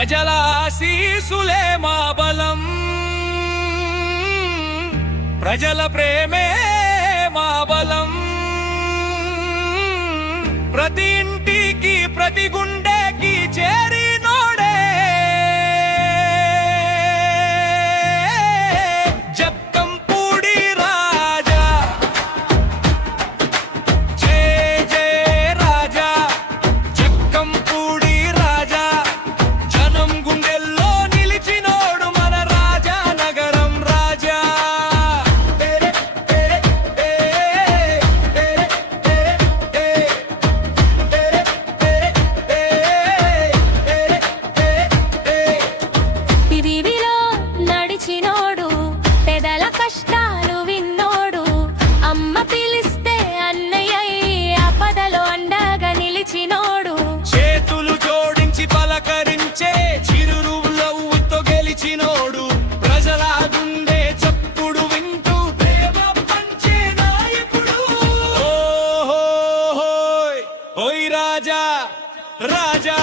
ప్రజల ఆశీసులే మా బలం, ప్రజల ప్రేమే మా బలం. ప్రతి ఇంటికి ప్రతి గుండెకి చేరినోడే జక్కంపూడి రాజా. జయ జయ రాజా జక్కంపూడి రాజా. జనం గుండెల్లో నిలిచినోడు మన రాజా నగరం రాజా. పిరివిలో నడిచినోడు, పెదల కష్టాలు విన్నోడు, అమ్మ పిలిస్తే అన్నయ్య ఆపదలో అండగా నిలిచినోడు. చేతులు జోడించి పలకరించే చిరునవ్వుతో గెలిచినోడు, ప్రజల గుండె చప్పుడు వింటూ ప్రేమ పంచే నాయకుడు. ఓహోయ్ ఓయ్ రాజా రాజా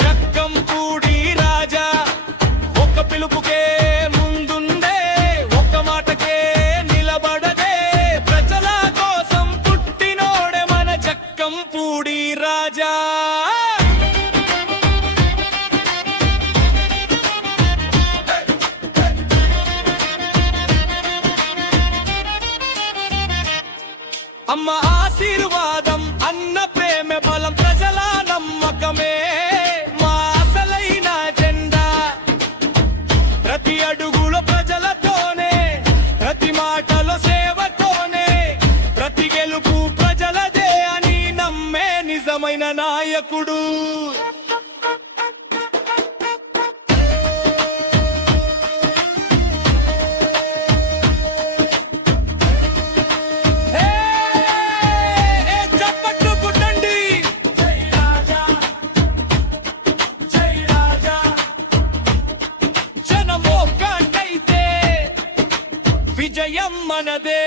జక్కంపూడి రాజా. ఒక్క పిలుపుకే ముందుండే, ఒక్క మాటకే నిలబడదే, ప్రజల కోసం పుట్టినోడే మన జక్కంపూడి రాజా. అమ్మ ఆశీర్వాదం, అన్న ప్రేమ బలం, ప్రజల నమ్మకమే మా అసలైన జెండా. ప్రతి అడుగులో ప్రజలతోనే, ప్రతి మాటలో సేవతోనే, ప్రతి గెలుపు ప్రజలదే అని నమ్మే నిజమైన నాయకుడు. చప్పట్లు కొట్టండి. జై రాజా జై రాజా. జనం ఒక్కటైతే విజయం మనదే.